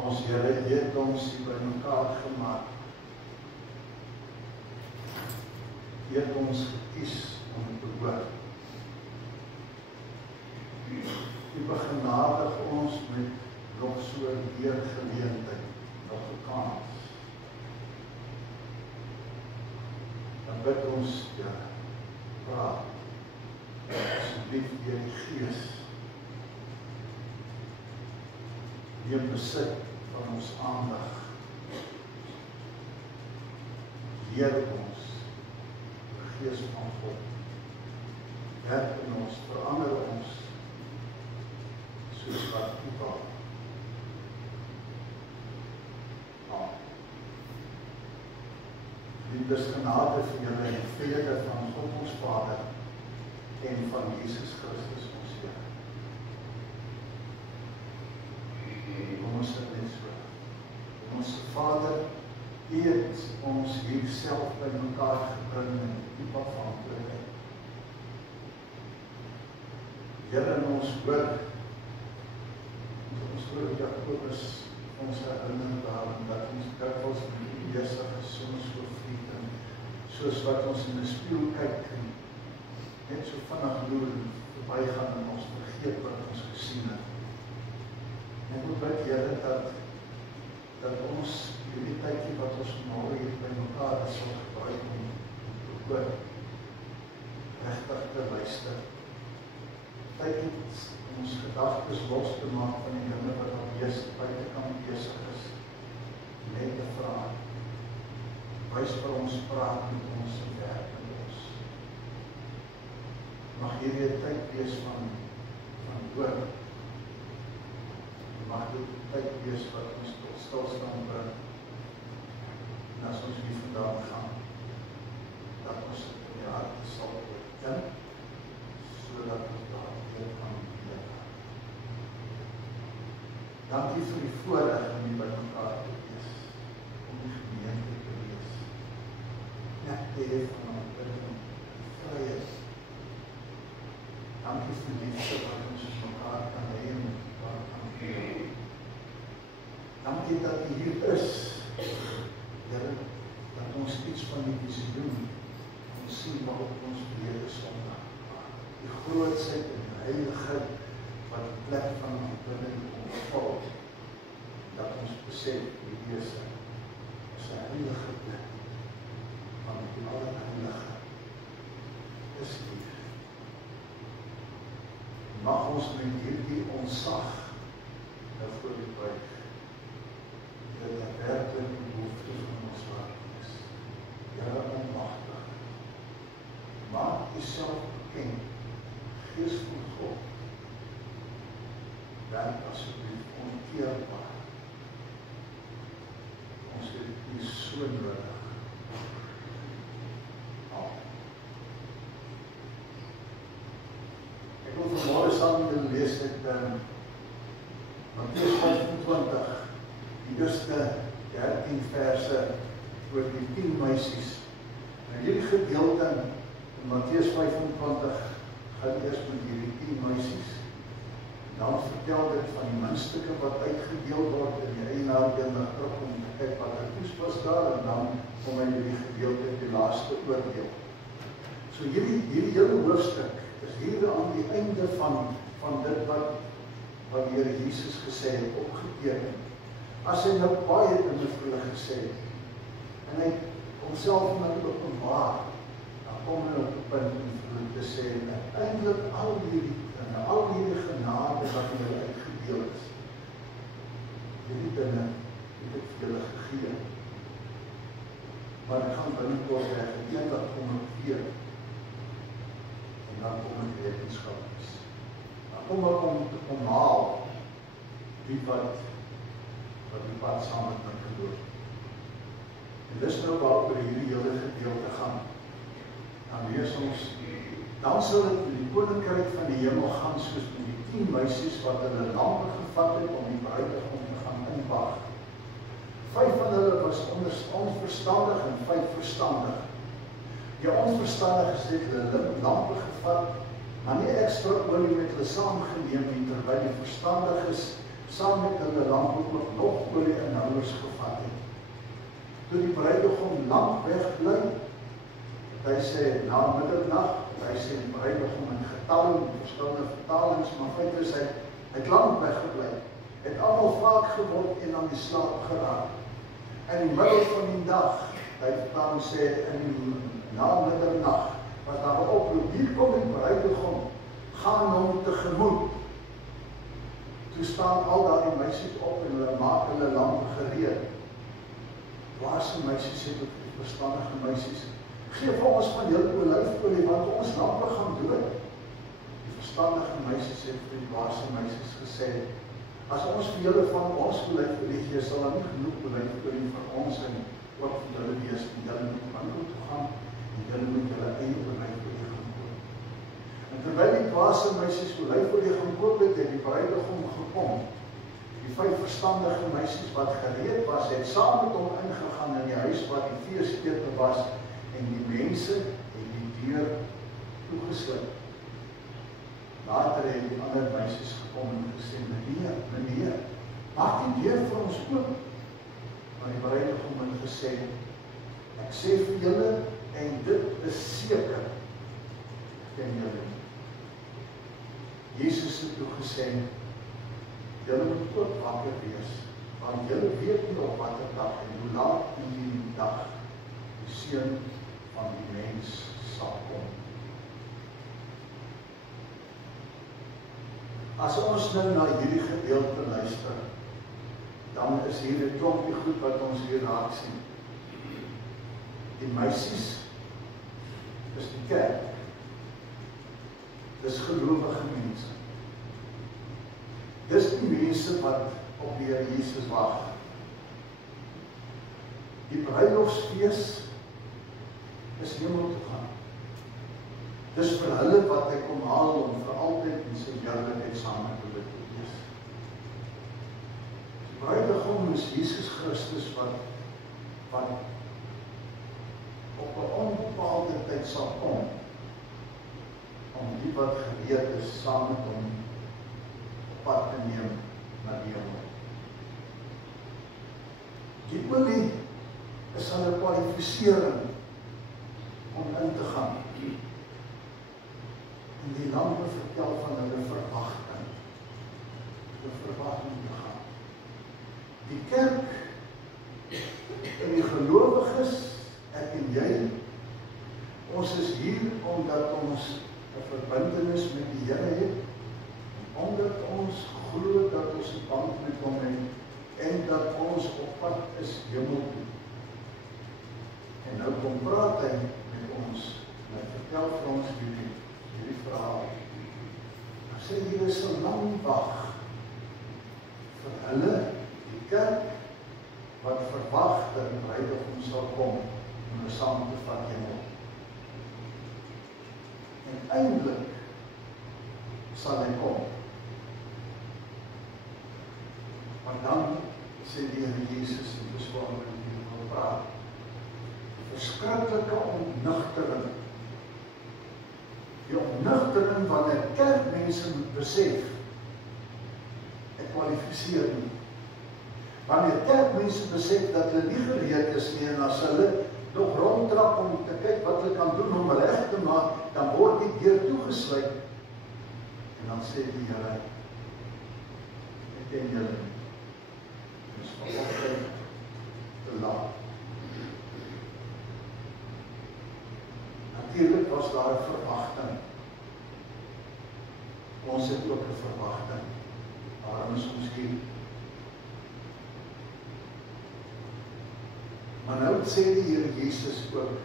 Ons Here het ons hier by mekaar gemaak. U het ons gekies om te hoor. U begenadig ons met nog so 'n geleentheid, nog 'n kans. Dan bid ons, ja, praat, asseblief deur die Gees. Neem besit van ons aandag. Leer ons, die Gees van God. Werk in ons, verander ons, soos wat U wil. Amen. Liefdes genade vir julle en vrede van God ons Vader en van Jesus Christus ons Here. Kom ons dit net so. Ons Vader, U het ons hier self by mekaar gebring in diep afhanklikheid. Here, in ons hoor Jakobus ons herinner daaraan dat ons dikwels met U besig is soms so vlieg en soos wat ons in 'n spieël kyk en net so vinnig loer en verbygaan en ons vergeet wat ons gesien het. En ek moet bid, Here, dat ons hierdie tydjie wat ons môre hier by mekaar is sal gebruik om te hoor, regtig te luister. Tydjie om ons gedagtes los te maak van die dinge wat al buitekant besig is. Net te vra, wys vir ons, praat met ons en werk met ons. Mag hierdie 'n tyd wees van hoor. Mag dit tyd wees wat ons tot stilstand bring. En as ons hier vandaan gaan, dat ons dit in die hart sal oordink, sodat ons daar weer kan leef. Dankie vir die voorreg om hier by mekaar te wees, om die gemeente te wees. Net te hê van aanbidding, vryheid. Dankie vir die liefde wat ons met mekaar kan hê en mekaar kan deel. Dankie dat U hier is, Here, dat ons iets van die visioen ons sien wat op ons lede Sondag. Die grootsheid en die heiligheid wat die plek van aanbidding omvul, dat ons besef die wese is 'n heilige plek van die Allerheilige is hier. Mag ons met hierdie ontzag nou voor U buig, dat werklik die behoefte van ons hart is. Here almagtig, maak U self bekend, Gees van God, werk asseblief onkeerbaar. Ons het U so nodig. Amen. Ek wil vanmôre saam met julle lees uit Matteus 25, die eerste 13 verse oor die 10 meisies. Nou hierdie gedeelte in Matteus 25 gaan eers met hierdie 10 meisies. Dan vertel dit van die muntstukke wat uitgedeel word in die eienaar terug om te kyk wat toes was daar en dan kom hy hierdie gedeelte die laaste oordeel. So hierdie hele hoofstuk is hier aan die einde van dit wat die Here Jesus gesê het, opgeteken. As hy nou baie dinge vir hulle gesê het, en hy homself van hulle openbaar, dan kom hy op die punt om vir hulle te sê, en eintlik al hierdie genade wat hulle uitgedeel is, hierdie dinge het ek vir hulle gegee. Maar ek gaan binnenkort weg, en eendag kom ek weer, en dan kom ek rekenskap is. Dan kom ek om te omhaal die wat die pad saam met my geloop. En dis nou waaroor hierdie hele gedeelte gaan. Dan lees ons, dan sal dit in die koninkryk van die hemel gaan soos met die 10 meisies wat hulle lampe gevat het om die bruidegom te gaan inwag. 5 van hulle was onverstandig en 5 verstandig. Die onverstandiges het hulle lampe gevat, maar nie ekstra olie met hulle saamgeneem nie, terwyl die verstandiges saam met hulle lamp ook nog olie en houers gevat het. Toe die bruidegom lank wegbly, hy sê na middernag, hy sê die bruidegom in getalle, in verskillende vertalings, maar feit is hy het lank weggebly, het almal vaak geword en aan die slaap geraak. In die middel van die dag, hy vertaling sê na middernag, was daar 'n oproep, hier kom die bruidegom, gaan hom tegemoet. Toe staan al daardie meisies op en hulle maak hulle lampe gereed. Dwaase meisies sê tot die verstandige meisies, geef vir ons van julle olyfolie, want ons lampe gaan dood. Die verstandige meisies het vir die dwaase meisies gesê, as ons vir julle van ons olyfolie gee, sal daar nie genoeg olyfolie vir ons en ook vir julle wees, en julle moet winkel toe gaan, en julle moet julle eie olyfolie gaan koop. En terwyl die dwaase meisies olyfolie gaan koop het, het die bruidegom gekom. Die 5 verstandige meisies wat gereed was, het saam met hom ingegaan in die huis waar die feesete was, en die mense het die deur toegesluit. Later het die ander meisies gekom en gesê, meneer, maak die deur vir ons oop. Maar die bruidegom het gesê, ek sê vir julle, en dit is seker, ken julle nie. Jesus het toe gesê, julle moet ook wakker wees, want julle weet nie op watter dag en hoe laat in die dag die seun van die mens sal kom. As ons nou na hierdie gedeelte luister, dan is hier 'n klompie goed wat ons hier raak sien. Die meisies is die kerk. Dis gelowige mense. Dis die mense wat op die Here Jesus wag. Die bruilofsfees is hemel toe gaan. Dis vir hulle wat hy kom haal om vir altyd en sy heerlikheid saam met hulle te wees. Die bruidegom is Jesus Christus wat op 'n onbepaalde tyd sal kom om die wat gereed is saam met hom op pad te neem na die hemel. Die olie is hulle kwalifisering om in te gaan. En die lampe vertel van hulle verwagting. Die verwagting te gaan. Die kerk en die gelowiges, ek en jy, ons is hier omdat ons 'n verbintenis met die Here het, omdat ons glo dat ons 'n band met hom het en dat ons op pad is hemel toe. En nou kom praat hy met ons, en hy vertel vir ons hierdie verhaal. Hy sê hier is 'n lang wag vir hulle, die kerk, wat verwag dat die bruidegom sal kom om hulle saam te vat hemel. En eindelijk sal hy kom. Maar dan sê die Here Jesus in beswaar met die wil praat. Verskriklike ontnugtering. Die ontnugtering wanneer kerkmense moet besef, ek kwalifiseer nie. Wanneer kerkmense besef dat hulle nie gereed is nie en as hulle nog rondtrap om te kyk wat hulle kan doen om reg te maak, dan word die deur toegesluit. En dan sê die Here, ek ken julle nie. Dis vanoggend te laat. Natuurlijk was daar 'n verwagting. Ons het ook 'n verwagting. Daarom is ons hier. Maar nou sê die Here Jesus ook,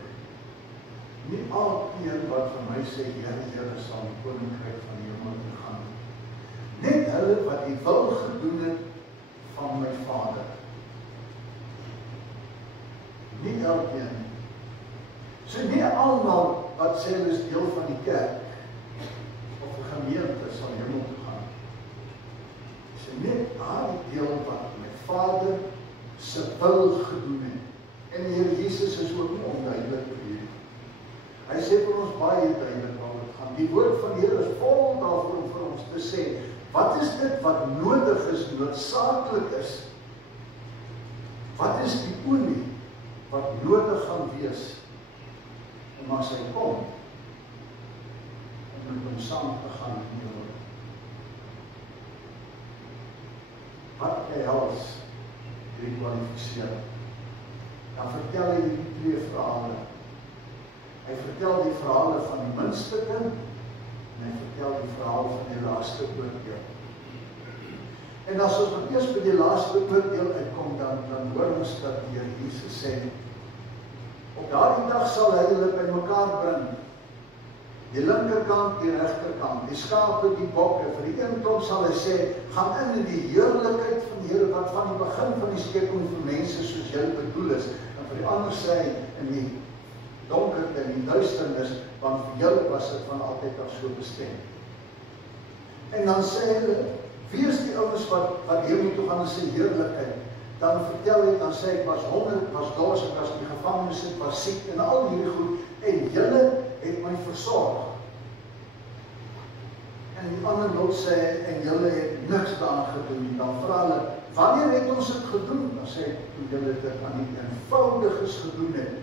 nie alkeen wat vir my sê, Here, Here, sal die koninkryk van die hemel toe gaan. Net hulle wat die wil gedoen het van my Vader. Nie elkeen. So nie almal wat sê hulle is deel van die kerk of 'n gemeente sal hemel toe gaan. So net daardie deel wat my Vader se wil gedoen het. En die Here Jesus is ook nie onduidelik vir hierdie. Hy sê vir ons baie duidelik waaroor dit gaan. Die woord van die Here is vol daarvoor om vir ons te sê Wat is dit wat nodig is, noodsaaklik is? Wat is die olie wat nodig gaan wees? En as hy kom, om met hom saam te gaan in die hemel. Wat behels hierdie kwalifisering? Dan vertel hy die twee verhale. Hy vertel die verhale van die minste kind, en hy vertel die verhaal van die laaste oordeel. En as ons eers by die laaste oordeel uitkom, dan hoor ons dat die Here Jesus sê, op daardie dag sal hy hulle by mekaar bring, die linkerkant, die regterkant, die skape, die bokke. Vir die een klomp sal hy sê, gaan in die heerlikheid van die Here, wat van die begin van die skepping vir mense soos jy bedoel is. En vir die ander sê hy, in die donkerte en die duisternis, want vir julle was dit van altyd af so bestem. En dan sê hulle, wie is die ouens wat hemel toe gaan in sy heerlikheid? Dan vertel hy, dan sê ek was honger, ek was dors, ek was in die gevangenis, ek was siek, en al hierdie goed, en julle het my versorg. En die ander lot sê, en julle het niks daaraan gedoen. Dan vra hulle, wanneer het ons dit gedoen? Dan sê ek, toen julle dit aan die eenvoudiges gedoen het,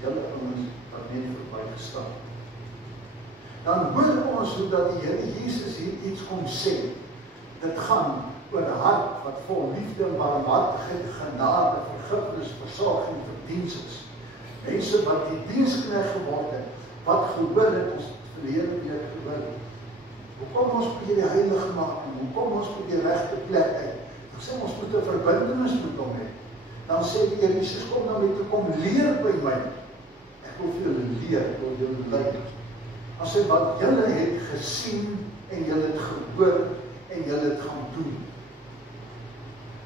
julle ouens wat net voorbij gestaan. Dan hoor ons hoe dat die Here Jesus hier iets kom sê. Dit gaan oor 'n hart wat vol liefde en barmhartigheid, genade, vergifnis, versorging, verdiens is. Mense wat die diensknegt geword het, wat gehoor het ons verlede week gehoor. Hoe kom ons by die heilige maak? Hoe kom ons by die regte plek uit? Dan sê ons moet 'n verbintenis met hom hê. Dan sê die Here Jesus, kom nou met toe, kom leer by my. Ek wil vir julle leer, ek wil julle lei. As hy wat julle het gesien en julle het gehoor en julle het gaan doen.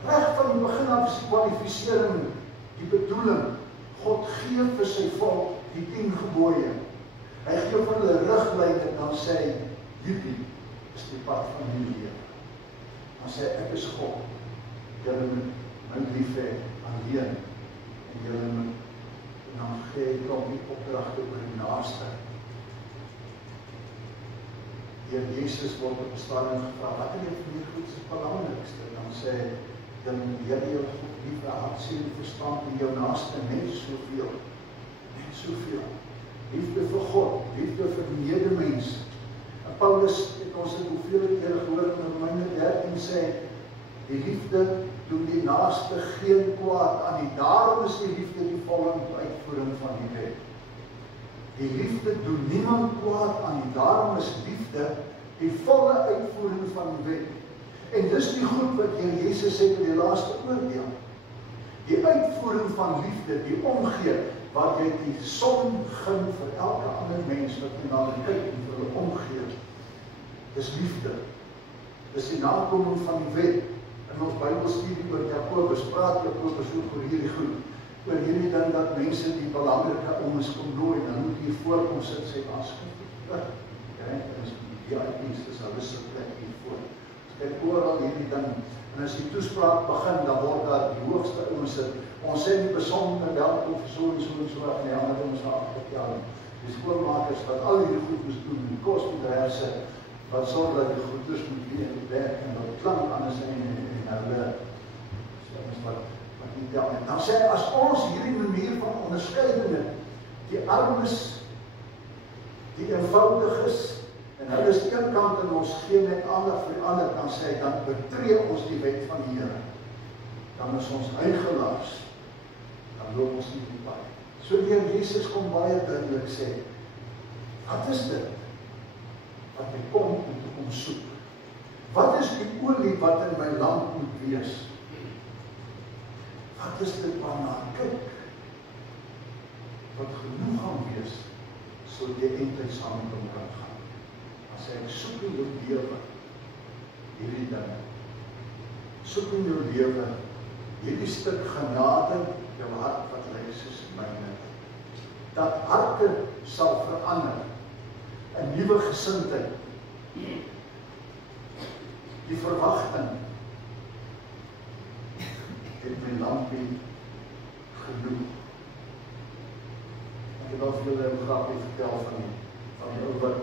Reg van die begin af is die kwalifisering, die bedoeling. God gee vir sy volk die 10 gebooie. Hy gee vir hulle riglyne en dan sê hy, hierdie is die pad van die lewe. Dan sê ek is God. Julle moet my lief hê alleen en julle moet, en dan gee hy dan die opdragte oor die naaste. Deur Jesus word op bestaan gevra, wat is die vir goed is belangrikste? Dan sê hy, dan leer jy God lief, hart, siel, verstand en jou naaste net soveel. Net soveel. Liefde vir God, liefde vir die medemens. En Paulus het ons in hoeveel keer gehoor in Romeine 13 sê, die liefde doen die naaste geen kwaad aan die. Daarom is die liefde die volle uitvoering van die wet. Die liefde doen niemand kwaad aan die. Daarom is liefde die volle uitvoering van die wet. En dis die goed wat Jesus sê by die laaste oordeel. Die uitvoering van liefde, die omgee, waar jy die son gun vir elke ander mens wat jy na hulle kyk en vir hulle omgee. Dis liefde. Dis die nakoming van die wet. In ons Bybelstudie oor Jakobus, praat Jakobus ook oor hierdie goed. Oor hierdie ding dat mense die belangrike ouens kom nooi, dan moet hier voorkom sit sê, aanskryf. Die IP's, dis hulle se plek hiervoor. Kyk oral hierdie ding, en as die toespraak begin, dan word daar die hoogste ouens sit. Ons sê nie besonder welkom vir so en so en so, en die ander ouens na afgetel. Die skoolmakers wat al hierdie goed moes doen, die kosbedryfse, wat sorg dat die goeders moet weer in die werk, en wat klank anders en hulle, wat nie tel. En dan sê hy, as ons hierdie manier van onderscheiding, die armes, die eenvoudiges, en hulle is een kant en ons gee net aandag vir die ander, dan sê hy, dan betree ons die wet van die Here. Dan is ons eingelaars, dan loop ons nie die pad. So die Here Jesus kom baie duidelik sê, wat is dit wat hy kom om te kom soek? Wat is die olie wat in my lamp moet wees? Wat is dit waarna kyk? Wat genoeg gaan wees, so die eindtyd saam met hom kan gaan. As hy soek in jou lewe, hierdie ding, soek in jou lewe, hierdie stuk genade, jou hart wat lyk soos myne. Dat harte sal verander, 'n nuwe gesindheid, die verwagting, het my lampie genoeg. Ek het al vir julle 'n grapie vertel van die ou wat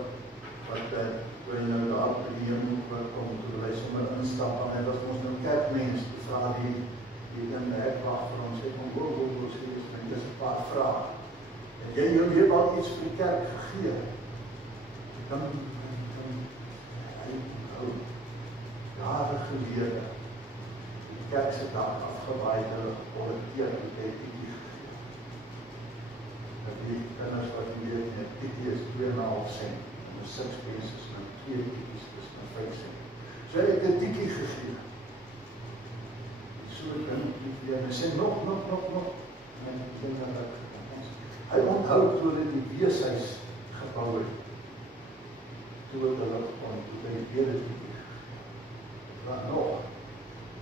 nou daar by die hemel kom, instap, en hy was ons nou kerkmens, die vraag die in die hekwacht vir ons, ek kom skielik, dit is 'n paar vrae. Het jy jou lewe al iets vir die kerk gegee? Dan hy onthou, jare gelede, die kerk se dak afgewaai, hulle volunteer, die Tiki gegee. Dat die kinders wat die weet, die Tiki is 2,5 cent, en 6 pence is nou 2 Tikis, dis nou 5 cent. So hy het die Tiki gegee. So en hy sê nog, en hy onthou toe hulle die weeshuis gebou het, toe het hulle gekom, toe hy weer het gegee. Wat nog?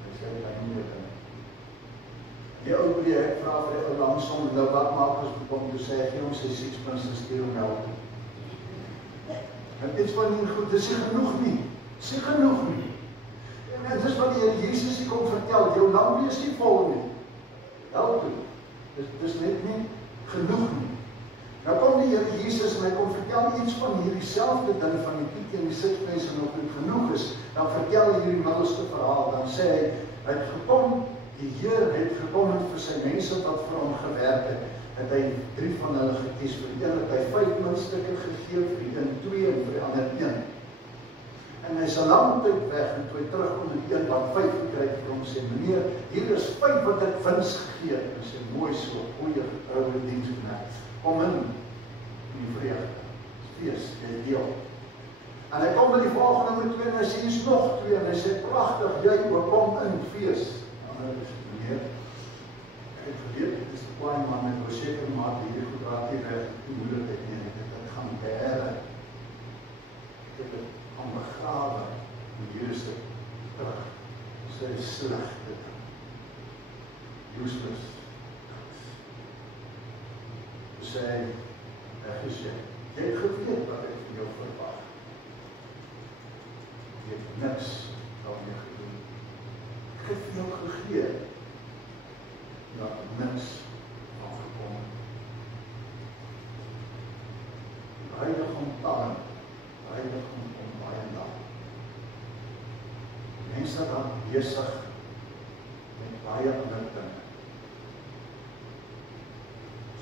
Hy sê hy nie meer. Die ou die ek vraag vir die ou langsom, nou wat maak ons bekom, toe sê hy, gee ons sy 6 pence en stuur om help. En iets van nie goed, dis nie genoeg nie. Dis nie genoeg nie. En dis wat die Here Jesus hier kom vertel, jou lamp is nie vol nie. Help toe. Dis net nie genoeg nie. Nou kom die Here Jesus en hy kom vertel iets van hierdie selfde ding van die Tiki en die 6 pence en nog nie genoeg is, dan vertel hy hierdie middelste verhaal, dan sê hy het gekom, die Heer het gekom en vir sy mense wat vir hom gewerk het hy 3 van hulle gekies, vir die een het hy 5 muntstukke gegee, vir die een 2 en vir die ander 1. En hy is 'n lang tyd weg en toe hy terugkom met die een wat 5 gekry het vir hom sê, meneer, hier is 5 wat ek wins gegee het. En sê, mooi so, goeie getrouwe diensknegt. Kom in die vreugde. Fees, jy deel. En hy kom met die volgende met 2 en hy sê, hier is nog 2 en hy sê, pragtig, jy kom in fees. En hy sê, meneer, ek het geweet, dit is die klein man, ek wil seker maak, hierdie goed raak nie weg, die moeilijkheid nie, ek het dit gaan beheer. Ek het dit gaan begrawe, en hier is dit terug. Sy slegte ding. Useless. Sê hy, weg is jy. Jy het geweet wat ek vir jou verwag. Jy het niks daarmee gedoen. Ek het vir jou gegee. Dat niks van gekom. Heiligom talent, heiligom om baie dag. Mense dan besig met baie ander dinge.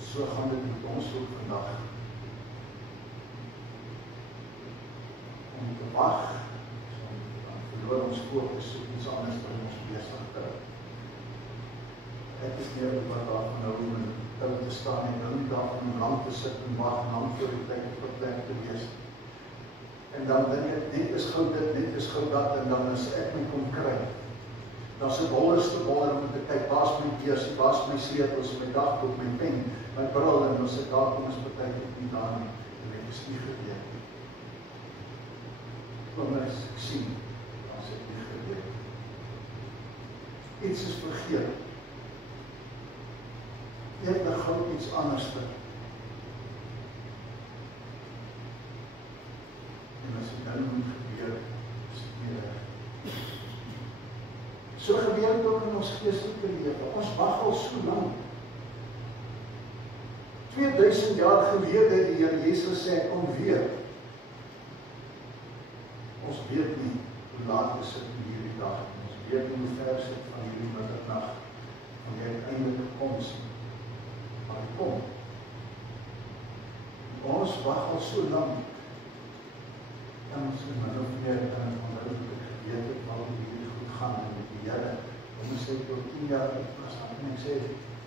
So gaan dit met ons ook vandag. Om te wag, dan verloor ons fokus op iets anders dan ons besig te hou. Ek is nie wat daarvan hou om in tou te staan en nou nie daarvan om lang te sit en wag, lang voor die tyd op die plek te wees. En dan dink ek, net is gou dit, net is gou dat, en dan is ek my kom kry. Dan is die bollerste boller om te kyk, waar is my beursie, waar is my sleutels, my dagboek, my pen, my bril, en as ek daar kom is partyk ook nie daar nie, en ek is nie geweet. Want as ek sien, as ek nie geweet. Iets is vergeet. Jy het nou gou iets anders te. En as dit nou moet gebeur, is dit nie reg. So gebeur het ook in ons geestelike lewe. Ons wag al so lank. 2000 jaar gelede het die Here Jesus sê, kom weer. Ons weet nie hoe laat is dit in hierdie dag. Ons weet nie hoe ver is dit van hierdie middernag, van die uiteindelike koms. Maar hy kom. Ons wag al so lang. En ons is min of meer onthou dat ek geweet het wat hierdie goed gaan en met die Here. Om ons sê tot 10 jaar oud was, en ek sê,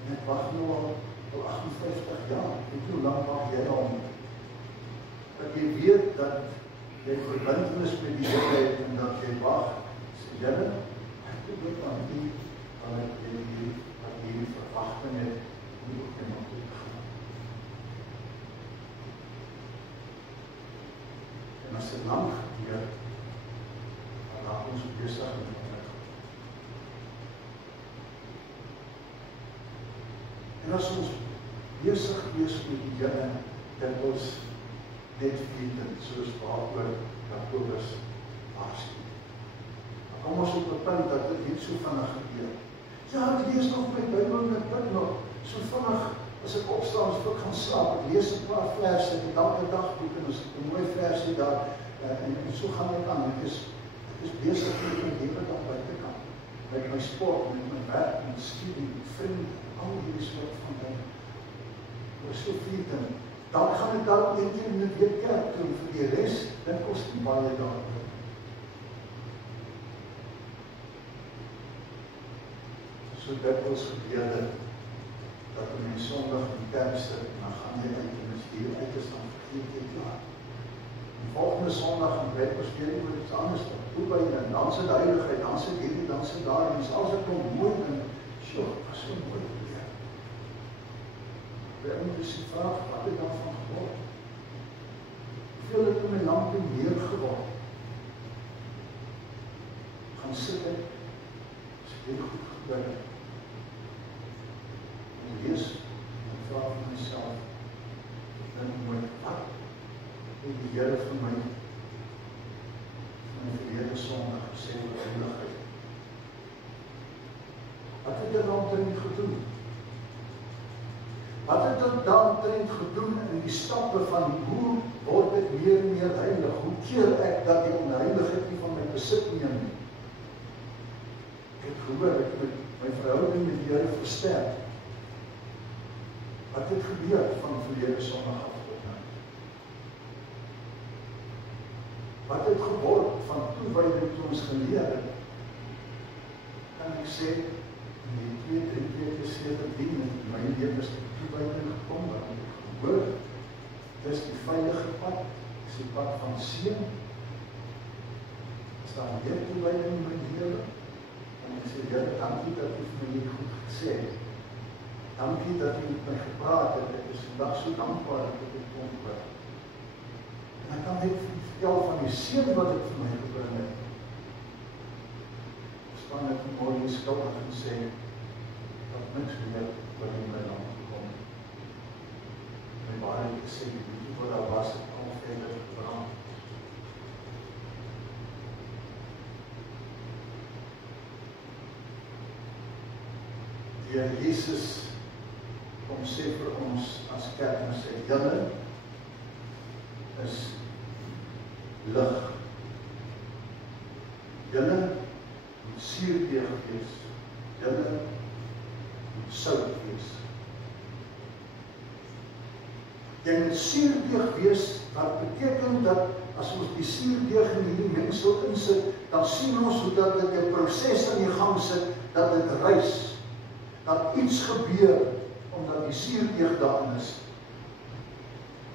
en ek wag nou al 58 jaar. En hoe lang wag jy al? Dat jy weet dat jy verbintenis met die Here het en dat jy wag. Sê Here, ek weet aan die wat hierdie verwagting het. En as dit lang gebeur, dan raak ons besig met dit. En as ons besig wees met die Here, dit ons net weten, soos waaroor Jakobus waarsku. Dan kom ons op 'n punt dat dit nie so vinnig gebeur. Ja, ek lees nog my Bybel en ek bid nog. So vinnig, as ek opstaan, as ek gaan slaap, ek lees 'n paar verse, ek het elke dag boek, en as ek 'n mooi versie daar, en so gaan ek aan, ek is besig met my lewe dan met my sport, met my werk, met studie, met vriende, al hierdie soort van dinge. Oor so veel dinge. Dan gaan ek dalk een keer in 'n week kerk toe vir die res, dit kos nie baie daaroor. So dikwels gebeur dit, dat in die Sondag in die kerk sit, en dan gaan jy uit, en as jy hier uit is, dan vergeet jy klaar. Die volgende Sondag gaan bid ons weer nie met iets anders dan. Hoe by jy, dan sit die heiligheid, dan sit hierdie, dan sit daar, en selfs ek kom mooi, en sjoe, was so mooi gebeur. By moet is die vraag, wat het dan van geword? Hoeveel het in my lampe meer geword? Gaan sit ek, as ek heel goed gebeur het, en lees, en vraag van myself, en mooi, wat het die Here vir my verlede Sondag gesê oor heiligheid? Wat het hy daaromtrent gedoen? Wat het hy daaromtrent gedoen in die stappe van hoe word ek meer en meer heilig? Hoe keer ek dat die onheiligheid nie van my besit neem nie? Ek het gehoor, ek moet my verhouding met die Here versterk. Wat het gebeur van verlede Sondag af? Wat het geword van toewyding toe ons geleer het? Kan ek sê, in die 2-3 weke sedertdien in my lewe is die toewyding gekom, wat ek gehoor, dis die veilige pad, dis die pad van seën, is daar meer toewyding in my lewe, en ek sê, Here, dankie dat u vir my hier goed gesê het, dankie dat u met my gepraat het, ek is vandag so dankbaar dat ek dit kon hoor. En ek kan net vertel van die seën wat het vir my gebring het. Staan ek vanmorgen skuldig en sê, dat niks meer wat in my land gekom. My waarheid gesê, die liefde wat daar was, het al verder gebrand. Die Heer Jesus kom sê vir ons as kerk en sê, julle is lig. Julle moet suurdeeg wees. Julle moet sout wees. Jy moet suurdeeg wees, wat beteken dat as ons die suurdeeg in hierdie mengsel insit, dan sien ons hoe dat dit 'n proses aan die gang sit, dat dit rys, dat iets gebeur, omdat die suurdeeg daarin is.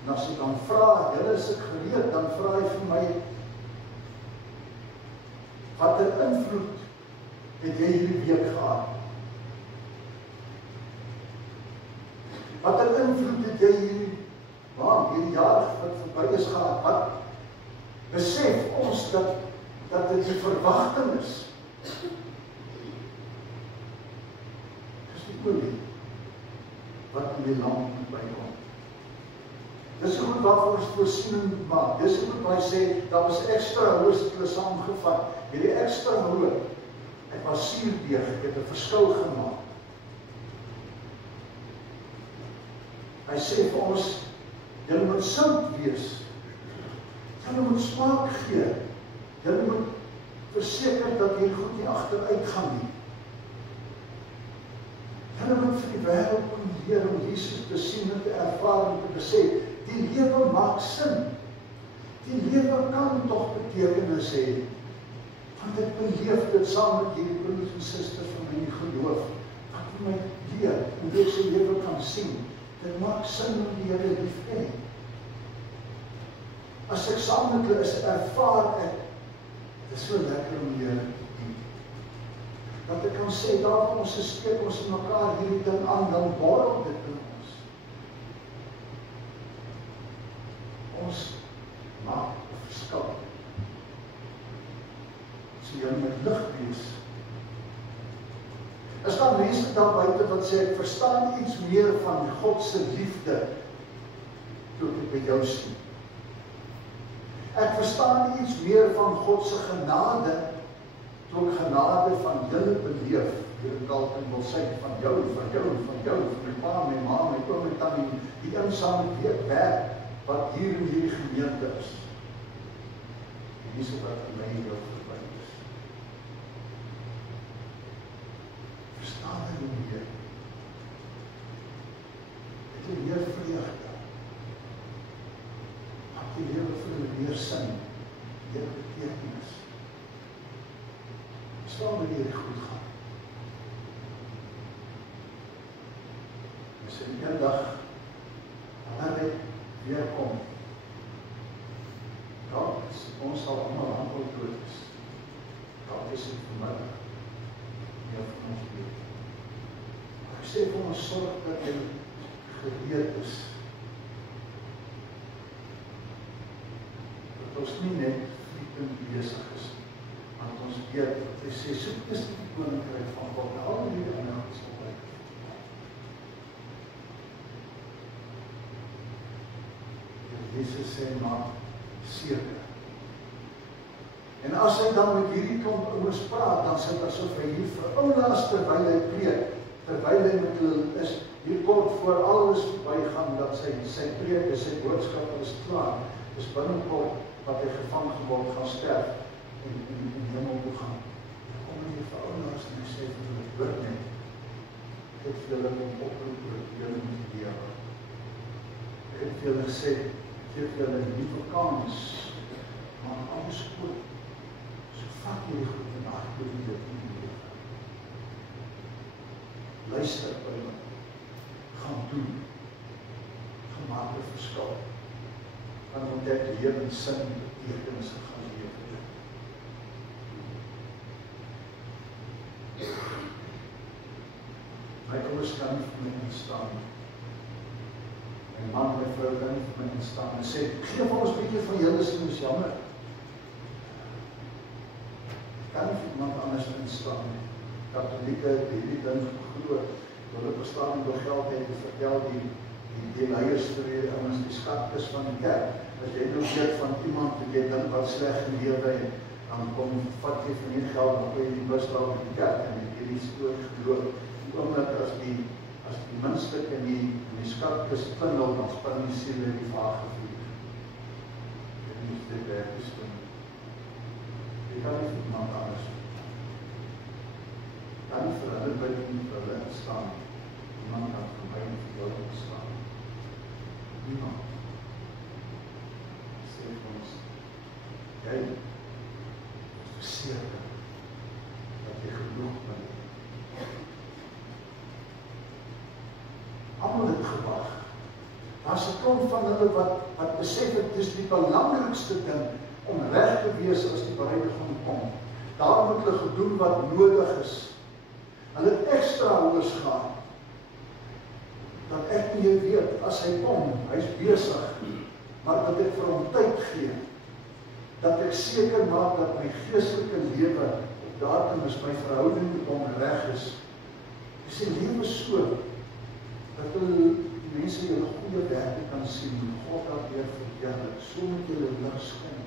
En as ek dan vra, julle is ek gereed, dan vra hy vir my, wat 'n invloed het jy hierdie week gehad? Wat 'n invloed het jy hierdie jaar wat verby is gehad? Wat besef ons dat dit die verwagting is? Dis die olie wat in die lamp moet bykom. Dis goed waarvoor ons voorsiening maak. Dis goed wat hy sê, dat was ekstra hoes het hulle saamgevat. Hierdie ekstra hoë, ek was suurdeeg, ek het 'n verskil gemaak. Hy sê vir ons, julle moet sout wees. Julle moet smaak gee. Julle moet verseker dat hier goed nie agteruit gaan nie. Julle moet vir die wêreld kom leer om Jesus te sien en te ervaar en te besef. Die lewe maak sin. Die lewe kan tog betekenis hê. Want ek beleef dit saam met hierdie broers en susters van my geloof. Wat vir my leer en dit se lewe kan sien. Dit maak sin om die Here lief te hê. As ek saam met hulle is, ervaar ek, dit is so lekker om die Here te dien. Dat ek kan sê, daar ons steek ons in mekaar hierdie ding aan, dan borrel dit in ons. Ons maak 'n verskil. So jy moet lig wees. Is daar mense daar buite wat sê, ek verstaan iets meer van God se liefde toe ek by jou sien. Ek verstaan iets meer van God se genade toe ek genade van julle beleef. Hier in Kalten wil sê, van jou, van my pa, my ma, my oom, my tannie, die eensame werk wat hier in hierdie gemeente is. En dis wat vir my heel verby is. staan met hierdie goed gaan. As in een dag, wanneer hy weer kom, dalk is ons sal allemaal handel dood is. Dalk is het vanmiddag, nie van ons weet. Maar ek sê vir ons sorg dat jy gereed is. Dat ons nie net vliegend besig is, want ons weet, wat hy sê, soek is die koninkryk van God, en al die ander is opleid. Jesus sê, maar seker. En as hy dan met hierdie klomp ouers praat, dan sê dit asof hy hier vir oulaas terwyl hy preek, terwyl hy met hulle is, hier kort voor alles bygaan, dat sy preek is, sy boodskap is klaar, is binnenkort wat hy gevang geword gaan sterf, en hemel toe gaan. Dan kom hy hier vir oulaas en hy sê vir hulle, hoor net, ek het vir julle om oproep oor het julle moet leer. Ek het vir julle gesê, geef julle nie vakans, maar alles goed. So vat jy goed en achter die dit in die leven. Luister by my, gaan doen, gaan maak 'n verskil. Gaan ontdek lewe en sin en betekenis gaan lewe. My ouers kan nie vir my instaan nie. My man en my vrou kan nie vir my instaan en sê, geef ons 'n bietjie van julle sin, is jammer. Ek kan nie vir iemand anders instaan nie. Katholieke het hierdie ding geglo, hulle bestaan door geld het te vertel die leiers vir die ouens, die skatkis van die kerk. As jy nou weet van iemand wat jy dink wat sleg gelewe het, dan kom vat jy van die geld, dan gooi jy die busstraat in die kerk en jy die storie geloof. Omdat as die muntstuk in die skatkis klingel, dan span die siele die vage vuur. Dit is dit werk is doen. Jy kan nie vir iemand anders doen. Jy kan nie vir hulle bid en vir hulle instaan. Niemand kan vir my en vir jou instaan. Niemand. Sê vir ons, jy is verseker dat jy genoeg bent. Almal het gewag. Daar is 'n klomp van hulle wat besef het, dis die belangrikste ding om reg te wees as die bruidegom kom. Daar moet hulle gedoen wat nodig is. Hulle het extra hoors gehad. Dat ek nie weet, as hy kom, hy is besig, maar dat ek vir hom tyd gee. Dat ek seker maak dat my geestelike lewe op datum is, my verhouding met hom reg is. Dis die lewe so, dat hulle mense julle goeie werke kan sien, God dat weer verheerlik, so moet julle lig skyn,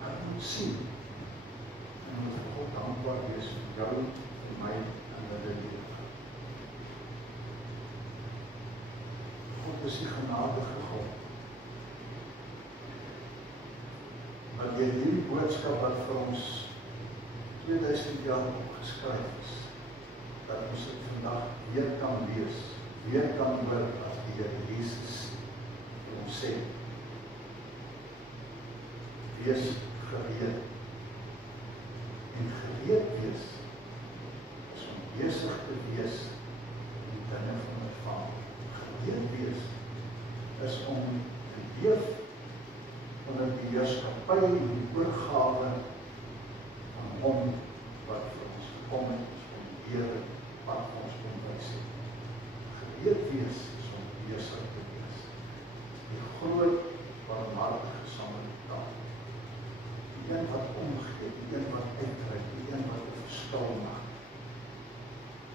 kan jy sien, en moet vir God dankbaar wees vir jou, vir my, en hulle lewe. God is die genadige God. Maar deur hierdie boodskap wat vir ons 2000 jaar opgeskryf is, dat ons dit vandag weer kan lees, weer kan hoor as die Here Jesus vir ons sê, wees gereed. En gereed wees is om besig te wees in dinge van die Vader. Gereed wees is om te leef onder die heerskappy en die oorgawe van hom wat vir ons gekom het, om die Here wat vir ons kom wys het. Gereed wees is om besig te wees. Die groot barmhartige Samaritaan. Die een wat omgee, die een wat uitreik, die een wat 'n verskil maak.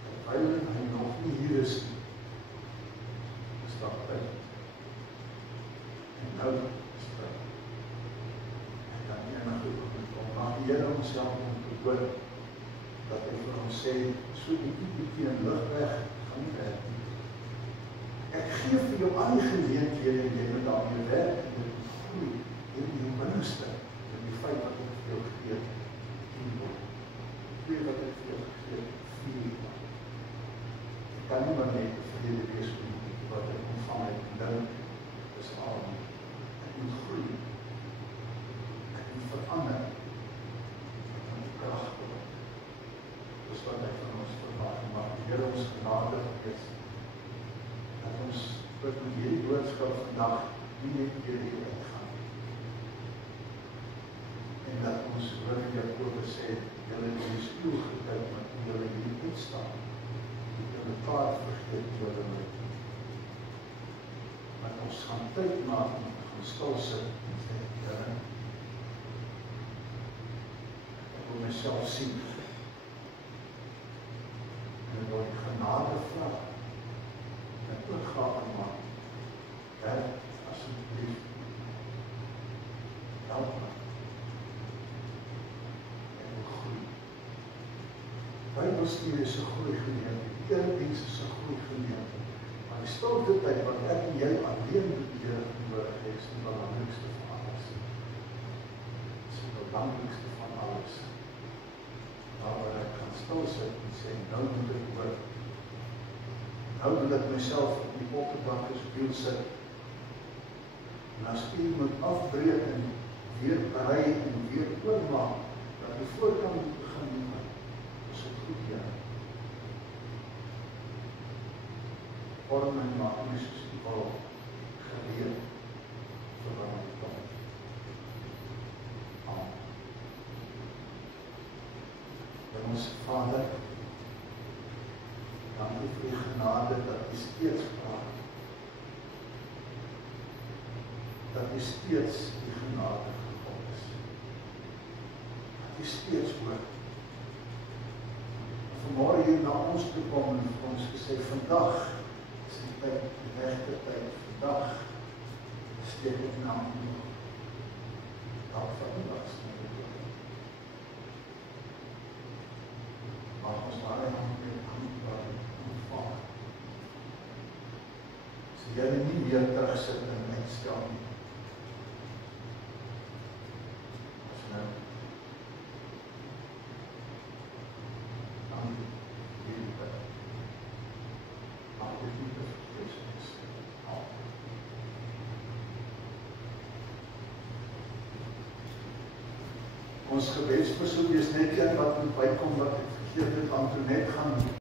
Terwyl hy nog nie hier is nie, is daar tyd. En nou is tyd. En dan enige oomlik kom, maar die Here ons help om te hoor, dat hy vir ons sê, so die en ligweg, gaan nie werk nie. Ek gee vir jou al die geleenthede en jy moet daarmee werk en dit moet groei in jou binneste, in die feit wat ek vir jou gegee het, 10 word. Twee wat ek vir jou gegee het, 4 word. Ek kan nie maar net tevrede wees met wat ek ontvang het en dink, dis al nie. Ek moet groei. Ek moet verander. Ek moet krag word. is wat hy van ons verwag, maar die Here ons genade wees, dat ons met hierdie boodskap vandag nie net deur hier uitgaan. En dat ons, hoor Jakobus sê, julle in die spieël gekyk, maar julle hier uitstaan, julle paard vergeet julle nooit. Maar ons gaan tyd maak, en gaan stil sit, en sê, Here, ek wil myself sien, en ek wil die genade vra, en oorgawe maak, Here, asseblief, help my. Bybelstudie is 'n goeie geleentheid, kerkdiens is 'n goeie geleentheid, maar die stilte tyd wat ek en jy alleen met die Here nodig het, is die belangrikste van alles. Dit is die belangrikste van alles. Waar ek kan stil sit en sê, nou moet ek hoor. Nou wil ek myself op die opperbankeswiel sit. En as u moet afbreek en weer berei en weer oormaak, dat die voorkant moet begin doen. Ja. Vorm en maak my soos die wil geleer vir wat my kom. Amen. Hemelse Vader, dankie vir die genade dat u steeds praat. Dat u steeds die genade gekom is. Dat u steeds hoor. Vanmorgen hier na ons toe kom en vir ons gesê, vandag is die tyd, die regte tyd, vandag steek ek na u. Dank vir u was. Mag ons daar en ontvang. As jy nie weer terugsit en uitstel nie. As nou ons gebedsversoek is net een wat moet bykom wat ek vergeet het, Antoinette gaan